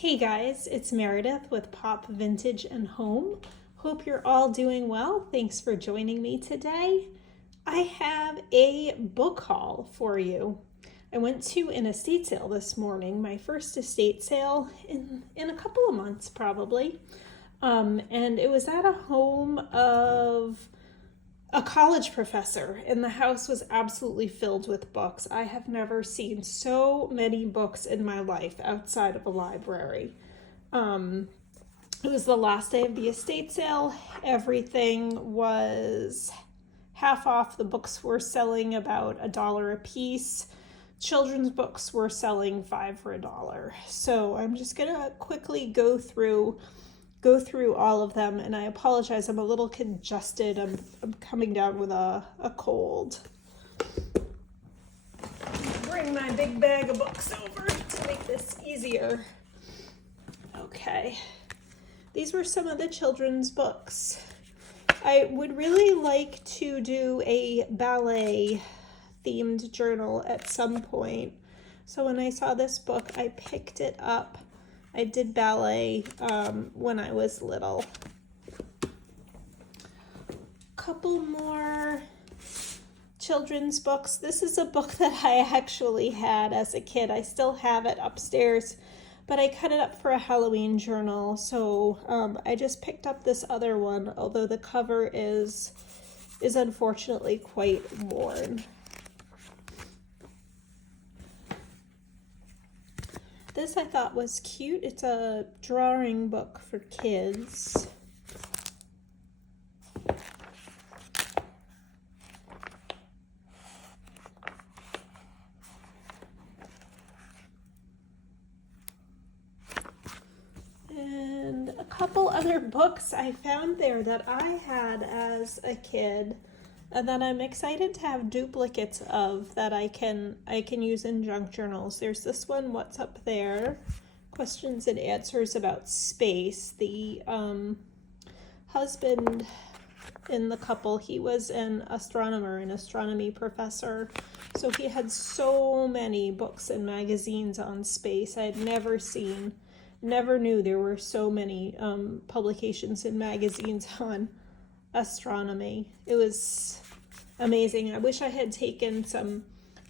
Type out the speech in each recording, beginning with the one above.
Hey guys, it's Meredith with Pop Vintage and Home. Hope you're all doing well. Thanks for joining me today. I have a book haul for you. I went to an estate sale this morning, my first estate sale in a couple of months probably. And it was at a home of a college professor, and the house was absolutely filled with books. I have never seen so many books in my life outside of a library. It was the last day of the estate sale. Everything was half off. The books were selling about $1 a piece. Children's books were selling 5 for $1. So I'm just gonna quickly go through all of them, and I apologize, I'm a little congested. I'm coming down with a cold. Bring my big bag of books over to make this easier. Okay, these were some of the children's books. I would really like to do a ballet themed journal at some point. So when I saw this book, I picked it up. I did ballet when I was little. Couple more children's books. This is a book that I actually had as a kid. I still have it upstairs, but I cut it up for a Halloween journal. So I just picked up this other one, although the cover is unfortunately quite worn. This I thought was cute. It's a drawing book for kids. And a couple other books I found there that I had as a kid and that I'm excited to have duplicates of that I can use in junk journals. There's this one, What's Up There? Questions and answers about space. The husband in the couple, he was an astronomer, an astronomy professor. So he had so many books and magazines on space. I had never knew there were so many publications and magazines on astronomy. It was amazing. I wish I had taken some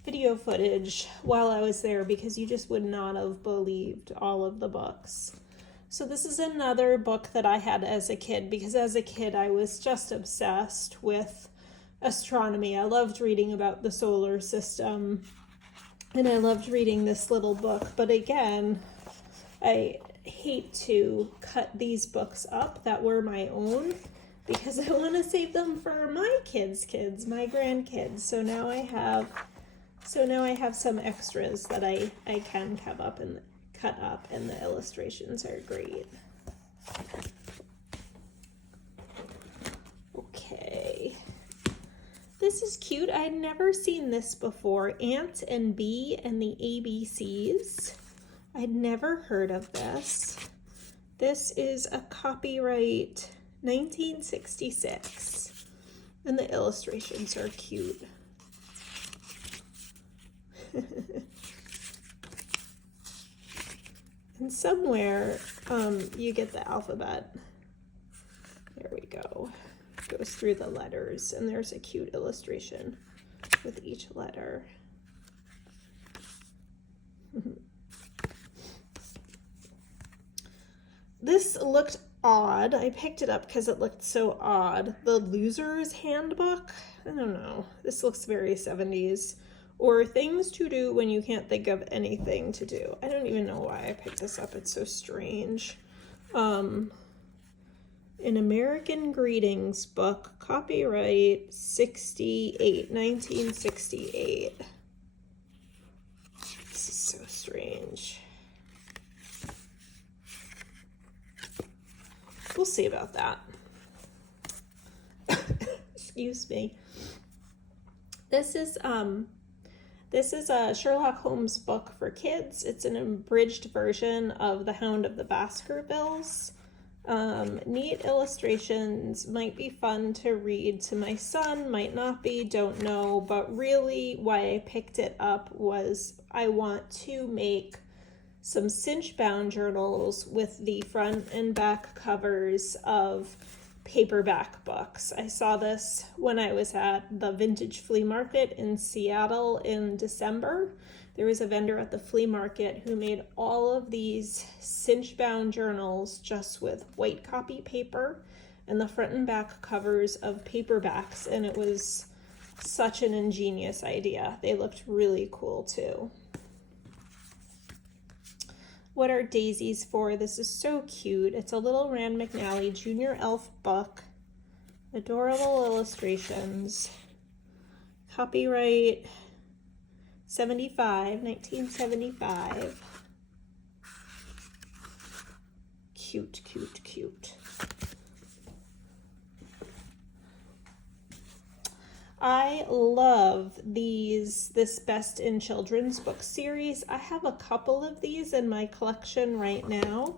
video footage while I was there, because you just would not have believed all of the books. So this is another book that I had as a kid, because as a kid I was just obsessed with astronomy. I loved reading about the solar system, and I loved reading this little book. But again, I hate to cut these books up that were my own, because I want to save them for my kids, my grandkids. So now I have some extras that I can cut up, and the illustrations are great. Okay. This is cute. I'd never seen this before. Ant and Bee and the ABCs. I'd never heard of this. This is a copyright 1966, and the illustrations are cute. And somewhere you get the alphabet. There we go. It goes through the letters, and there's a cute illustration with each letter. This looked odd. I picked it up because it looked so odd. The Loser's Handbook. I don't know. This looks very 70s. Or Things to Do When You Can't Think of Anything to Do. I don't even know why I picked this up. It's so strange. An American Greetings book. Copyright 1968. This is so strange. We'll see about that. Excuse me. This is a Sherlock Holmes book for kids. It's an abridged version of The Hound of the Baskervilles. Neat illustrations, might be fun to read to my son, might not be, don't know. But really why I picked it up was I want to make some cinch-bound journals with the front and back covers of paperback books. I saw this when I was at the Vintage Flea Market in Seattle in December. There was a vendor at the flea market who made all of these cinch-bound journals just with white copy paper and the front and back covers of paperbacks, and it was such an ingenious idea. They looked really cool too. What Are Daisies For? This is so cute. It's a little Rand McNally Junior Elf book. Adorable illustrations. Copyright 1975. Cute, cute, cute. I love this Best in Children's book series. I have a couple of these in my collection right now.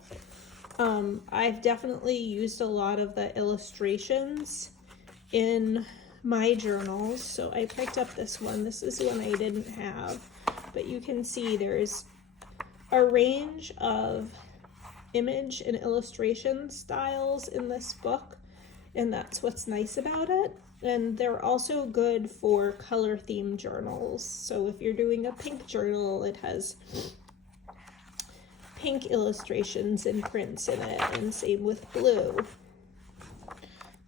I've definitely used a lot of the illustrations in my journals, so I picked up this one. This is one I didn't have, but you can see there's a range of image and illustration styles in this book, and that's what's nice about it. And they're also good for color theme journals. So if you're doing a pink journal, it has pink illustrations and prints in it, and same with blue.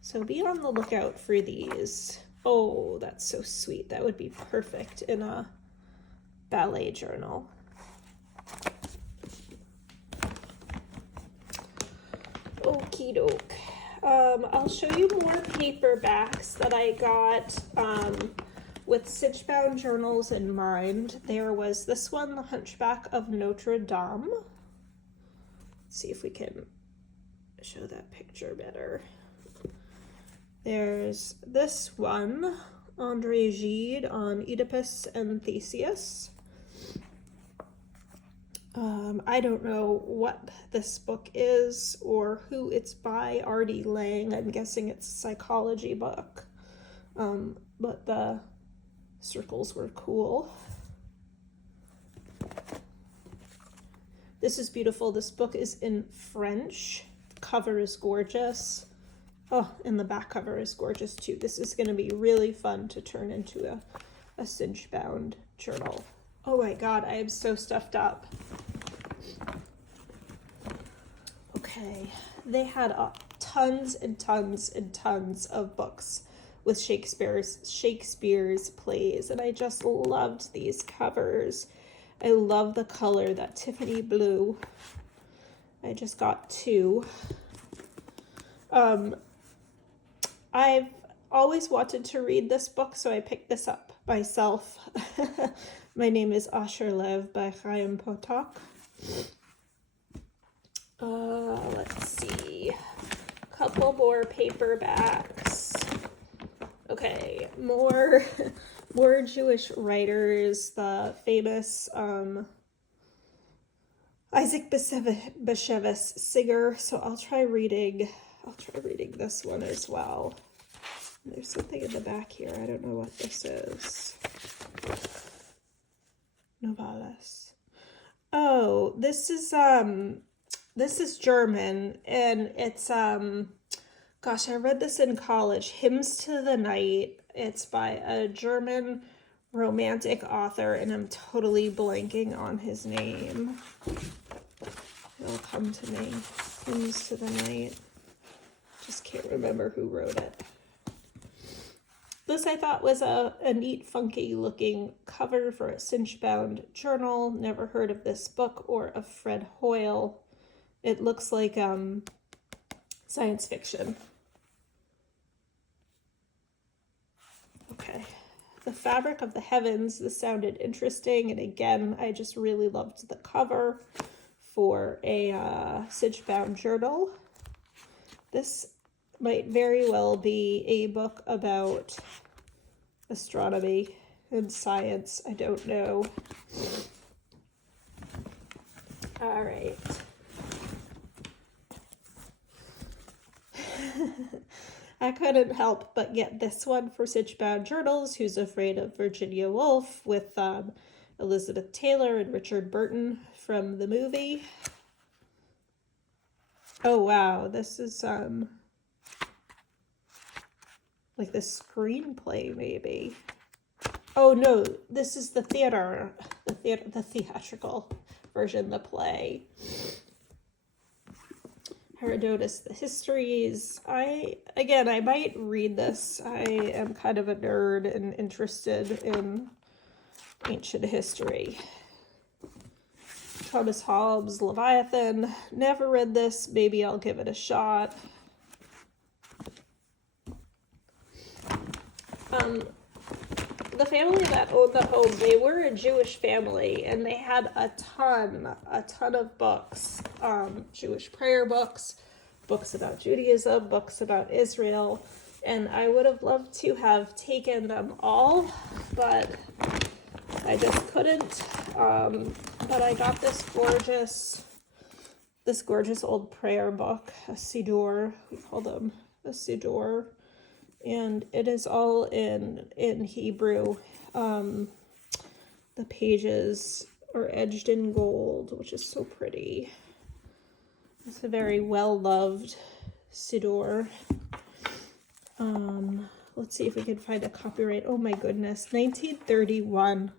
So be on the lookout for these. Oh, that's so sweet. That would be perfect in a ballet journal. Okie doke. I'll show you more paperbacks that I got with cinch-bound journals in mind. There was this one, The Hunchback of Notre Dame. Let's see if we can show that picture better. There's this one, André Gide on Oedipus and Theseus. I don't know what this book is or who it's by. Artie Lang. I'm guessing it's a psychology book. But the circles were cool. This is beautiful. This book is in French. The cover is gorgeous. Oh, and the back cover is gorgeous too. This is going to be really fun to turn into a cinch-bound journal. Oh my god, I am so stuffed up. Okay, they had tons and tons and tons of books with Shakespeare's plays, and I just loved these covers. I love the color, that Tiffany blue. I just got two. I've always wanted to read this book, so I picked this up myself. My name is Asher Lev by Chaim Potok. Let's see. Couple more paperbacks. Okay, more Jewish writers. The famous Isaac Bashevis Singer. So I'll try reading this one as well. There's something in the back here. I don't know what this is. Novales. Oh, this is German, and it's gosh, I read this in college. Hymns to the Night. It's by a German romantic author, and I'm totally blanking on his name. It'll come to me. Hymns to the Night. Just can't remember who wrote it. This I thought was a neat, funky looking cover for a cinch-bound journal. Never heard of this book or of Fred Hoyle. It looks like science fiction. Okay. The Fabric of the Heavens. This sounded interesting, and again, I just really loved the cover for a cinch-bound journal. This might very well be a book about astronomy and science. I don't know. All right. I couldn't help but get this one for cinch-bound journals. Who's Afraid of Virginia Woolf with Elizabeth Taylor and Richard Burton from the movie. Oh wow, this is like the screenplay maybe. Oh no, this is the theatrical version, the play. Herodotus, the histories. I might read this. I am kind of a nerd and interested in ancient history. Thomas Hobbes, Leviathan. Never read this. Maybe I'll give it a shot. The family that owned the home, they were a Jewish family, and they had a ton of books. Jewish prayer books, books about Judaism, books about Israel, and I would have loved to have taken them all, but I just couldn't. But I got this gorgeous old prayer book, a Siddur. We call them a Siddur. And it is all in Hebrew. The pages are edged in gold, which is so pretty. It's a very well-loved Siddur. Let's see if we can find a copyright. Oh my goodness, 1931.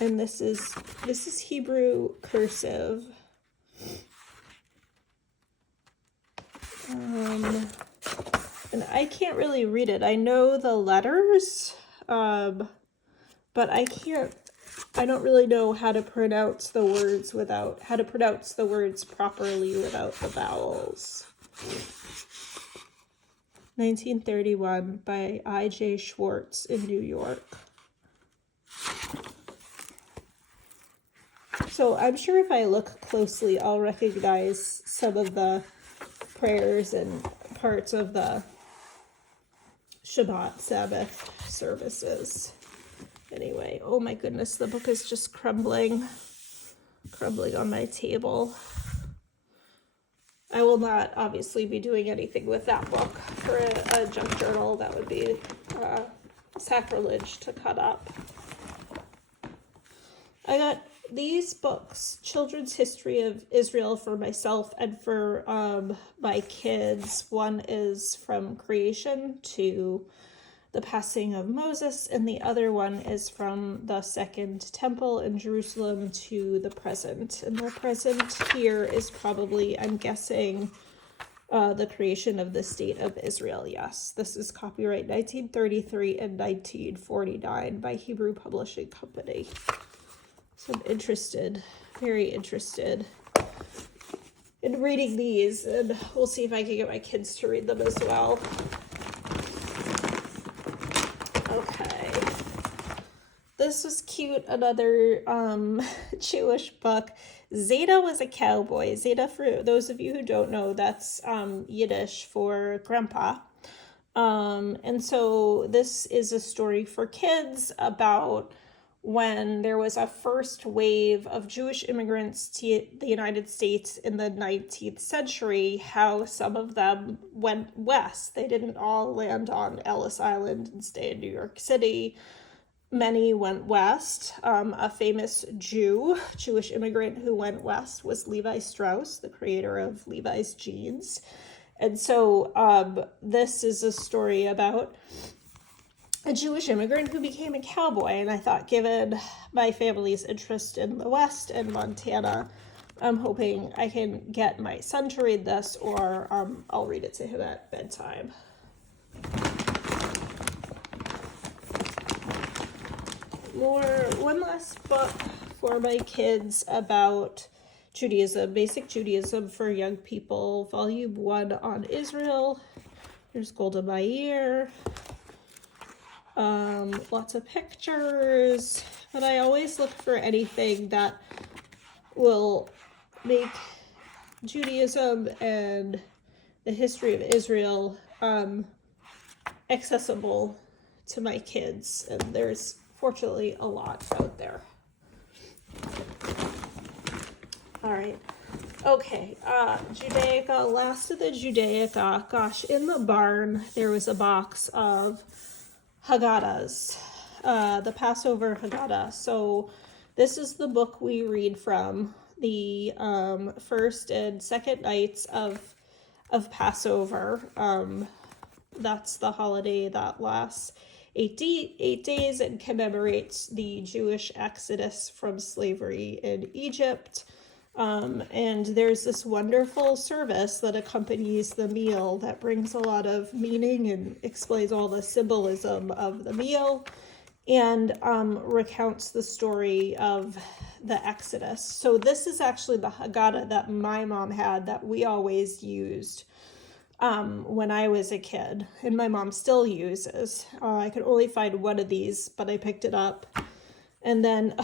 And this is Hebrew cursive. And I can't really read it. I know the letters, but I don't really know how to pronounce the words properly without the vowels. 1931 by I.J. Schwartz in New York. So I'm sure if I look closely, I'll recognize some of the prayers and parts of the Shabbat Sabbath services. Anyway, oh my goodness, the book is just crumbling on my table. I will not obviously be doing anything with that book for a junk journal. That would be sacrilege to cut up. I got these books, Children's History of Israel, for myself and for my kids. One is from creation to the passing of Moses, and the other one is from the Second Temple in Jerusalem to the present. And the present here is probably, I'm guessing, the creation of the State of Israel. Yes, this is copyright 1933 and 1949 by Hebrew Publishing Company. So I'm interested, very interested in reading these, and we'll see if I can get my kids to read them as well. Okay. This is cute, another Jewish book. Zeta was a cowboy. Zeta, for those of you who don't know, that's Yiddish for grandpa. And so this is a story for kids about when there was a first wave of Jewish immigrants to the United States in the 19th century, how some of them went west. They didn't all land on Ellis Island and stay in New York City. Many went west. A famous Jewish immigrant who went west was Levi Strauss, the creator of Levi's jeans. And so this is a story about a Jewish immigrant who became a cowboy, and I thought, given my family's interest in the West and Montana, I'm hoping I can get my son to read this, or I'll read it to him at bedtime. One last book for my kids about Judaism, Basic Judaism for Young People, Volume 1 on Israel. There's Golda Meir. Lots of pictures, but I always look for anything that will make Judaism and the history of Israel accessible to my kids, and there's fortunately a lot out there. All right. Okay, Judaica, last of the Judaica. Gosh, in the barn there was a box of Haggadahs, the Passover Haggadah. So This is the book we read from the first and second nights of Passover. That's the holiday that lasts 8 days and commemorates the Jewish exodus from slavery in Egypt. And there's this wonderful service that accompanies the meal that brings a lot of meaning and explains all the symbolism of the meal, and recounts the story of the Exodus. So this is actually the Haggadah that my mom had that we always used when I was a kid, and my mom still uses. I could only find one of these, but I picked it up. And then,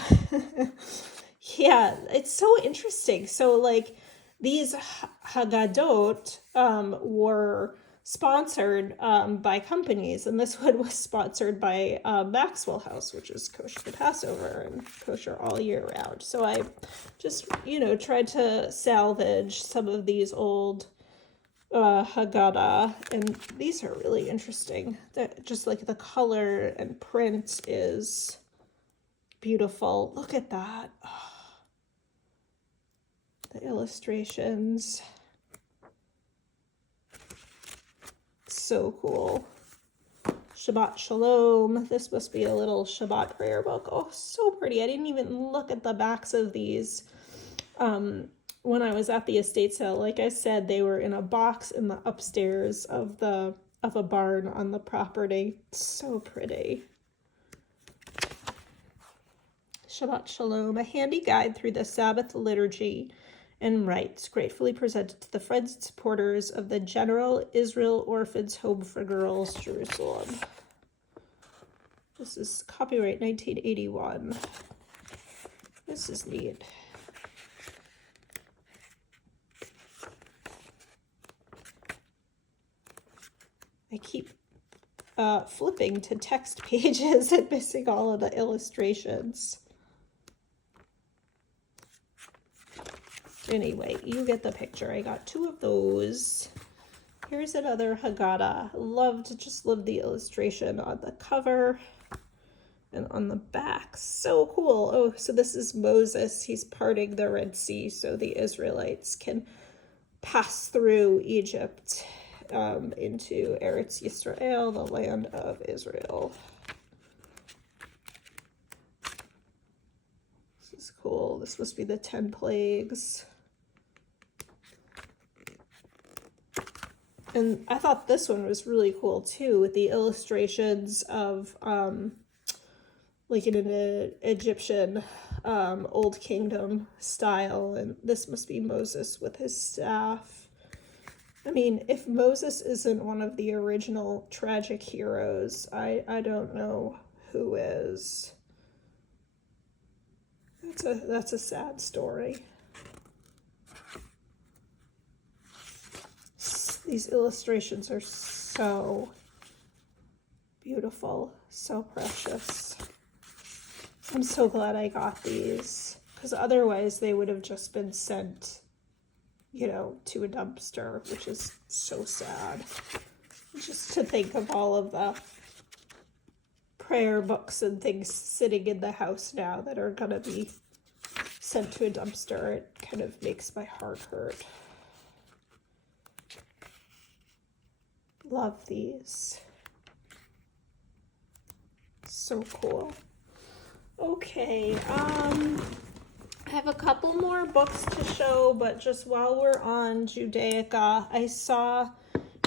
yeah, it's so interesting. So like these Haggadot were sponsored by companies, and this one was sponsored by Maxwell House, which is kosher Passover and kosher all year round. So I just, tried to salvage some of these old Haggadah, and these are really interesting. That just like the color and print is beautiful. Look at that. Oh, the illustrations. So cool. Shabbat Shalom. This must be a little Shabbat prayer book. Oh, so pretty. I didn't even look at the backs of these when I was at the estate sale. Like I said, they were in a box in the upstairs of a barn on the property. So pretty. Shabbat Shalom, a handy guide through the Sabbath liturgy and rites, gratefully presented to the friends and supporters of the General Israel Orphans Home for Girls, Jerusalem. This is copyright 1981. This is neat. I keep flipping to text pages and missing all of the illustrations. Anyway, you get the picture. I got 2 of those. Here's another Haggadah. Just love the illustration on the cover and on the back. So cool. Oh, so this is Moses. He's parting the Red Sea so the Israelites can pass through Egypt into Eretz Yisrael, the land of Israel. This is cool. This must be the 10 plagues. And I thought this one was really cool too, with the illustrations of like in an Egyptian Old Kingdom style. And this must be Moses with his staff. I mean, if Moses isn't one of the original tragic heroes, I don't know who is. That's a sad story. These illustrations are so beautiful, so precious. I'm so glad I got these, because otherwise they would have just been sent, to a dumpster, which is so sad. Just to think of all of the prayer books and things sitting in the house now that are gonna be sent to a dumpster, it kind of makes my heart hurt. Love these. So cool. Okay, I have a couple more books to show, but just while we're on Judaica, I saw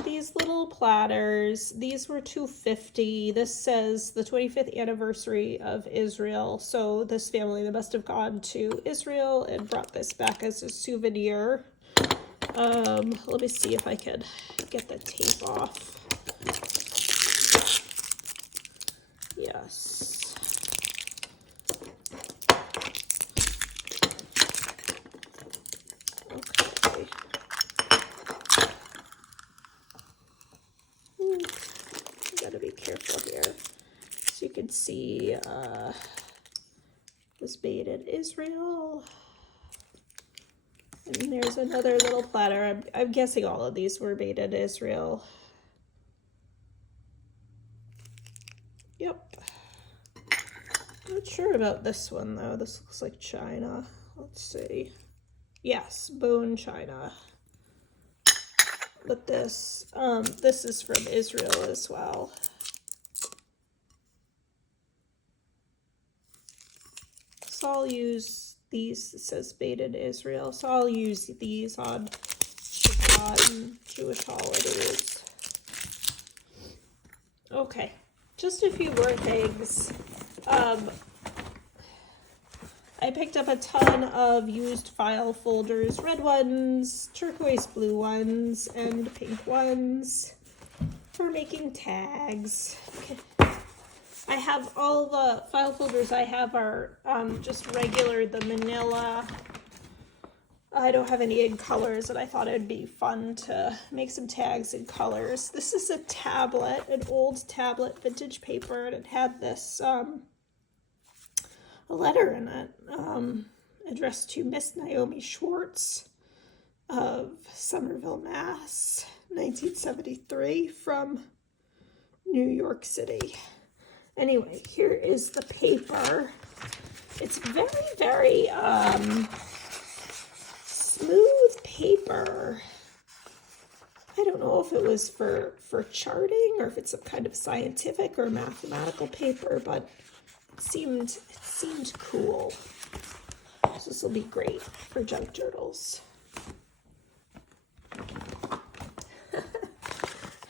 these little platters. These were $2.50. This says the 25th anniversary of Israel. So this family, they must have gone to Israel and brought this back as a souvenir. Let me see if I could get the tape off. Yes. Okay. Ooh, I gotta be careful here. So you can see, was made in Israel. And there's another little platter. I'm guessing all of these were made in Israel. Yep. Not sure about this one though. This looks like China. Let's see. Yes, bone china. But this is from Israel as well. So I'll use these. It says Baited Israel. So I'll use these on Shabbat and Jewish holidays. Okay, just a few more things. I picked up a ton of used file folders, red ones, turquoise blue ones, and pink ones for making tags. I have all the file folders I have are just regular, the manila. I don't have any in colors, and I thought it'd be fun to make some tags in colors. This is a tablet, an old tablet, vintage paper, and it had this a letter in it addressed to Miss Naomi Schwartz of Somerville, Mass, 1973, from New York City. Anyway, here is the paper. It's very, very smooth paper. I don't know if it was for charting or if it's some kind of scientific or mathematical paper, but it seemed cool. So this will be great for junk journals.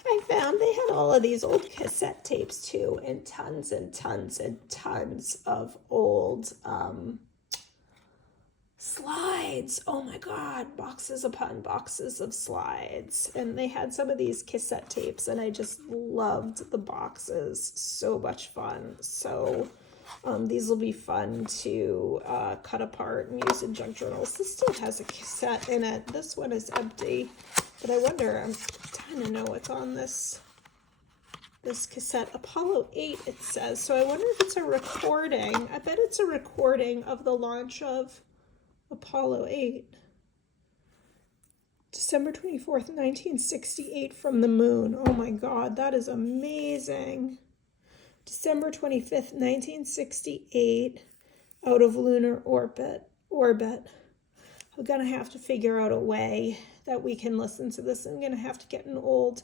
I found they had all of these old cassette tapes too, and tons and tons and tons of old slides. Oh my God, boxes upon boxes of slides. And they had some of these cassette tapes, and I just loved the boxes. So much fun. So these will be fun to cut apart and use in junk journals. This still has a cassette in it. This one is empty, but I wonder, I'm trying to know what's on this cassette. Apollo 8, it says. So I wonder if it's a recording. I bet it's a recording of the launch of Apollo 8. December 24th, 1968 from the moon. Oh my God, that is amazing. December 25th, 1968, out of lunar orbit. I'm going to have to figure out a way that we can listen to this. I'm going to have to get an old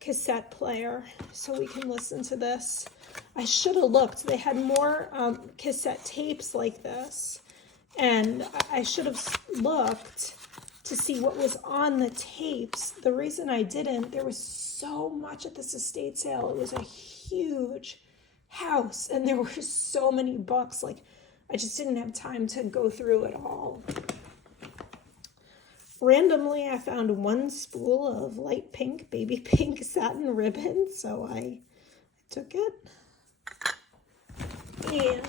cassette player so we can listen to this. I should have looked. They had more cassette tapes like this, and I should have looked to see what was on the tapes. The reason I didn't, there was so much at this estate sale. It was a huge house, and there were so many books. Like, I just didn't have time to go through it all. Randomly, I found one spool of light pink, baby pink satin ribbon, so I took it. And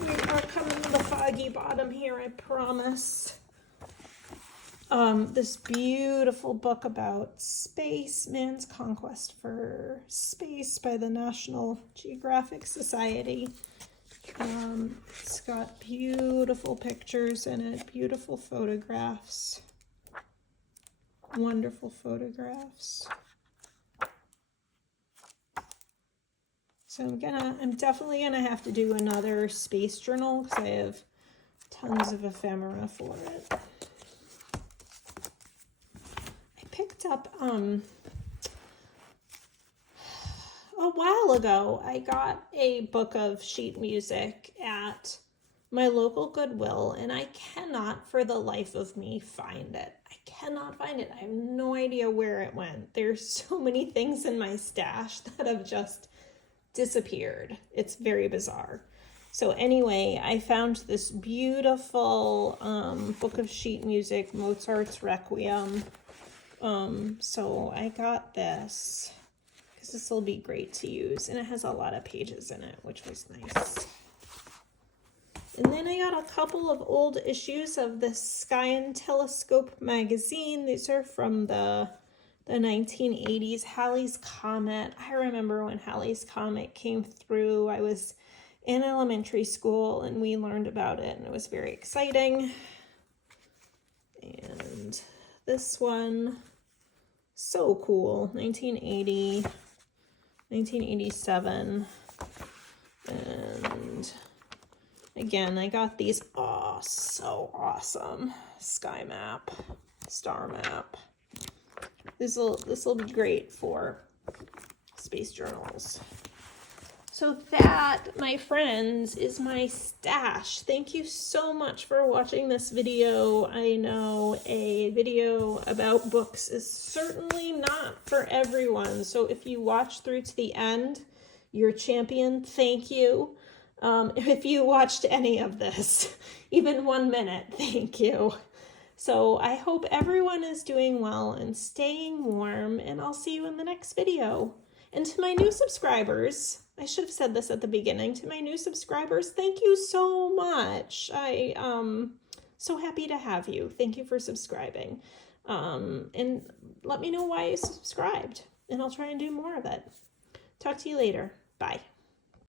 we are coming to the foggy bottom here, I promise. This beautiful book about space, Man's Conquest for Space by the National Geographic Society. It's got beautiful pictures in it, beautiful photographs, wonderful photographs. So I'm definitely gonna have to do another space journal because I have tons of ephemera for it. Picked up a while ago, I got a book of sheet music at my local Goodwill, and I cannot for the life of me find it. I cannot find it. I have no idea where it went. There's so many things in my stash that have just disappeared. It's very bizarre. So anyway, I found this beautiful book of sheet music, Mozart's Requiem. So I got this because this will be great to use, and it has a lot of pages in it, which was nice. And then I got a couple of old issues of the Sky and Telescope magazine. These are from the 1980s, Halley's Comet. I remember when Halley's Comet came through. I was in elementary school and we learned about it, and it was very exciting. And this one, so cool, 1980, 1987, and Again, I got these, oh, so awesome. Sky map, star map. This will be great for space journals. So that, my friends, is my stash. Thank you so much for watching this video. I know a video about books is certainly not for everyone. So if you watch through to the end, you're a champion. Thank you. If you watched any of this, even 1 minute, thank you. So I hope everyone is doing well and staying warm, and I'll see you in the next video. And to my new subscribers, I should have said this at the beginning, to my new subscribers, thank you so much. I'm so happy to have you. Thank you for subscribing. And let me know why you subscribed, and I'll try and do more of it. Talk to you later. Bye.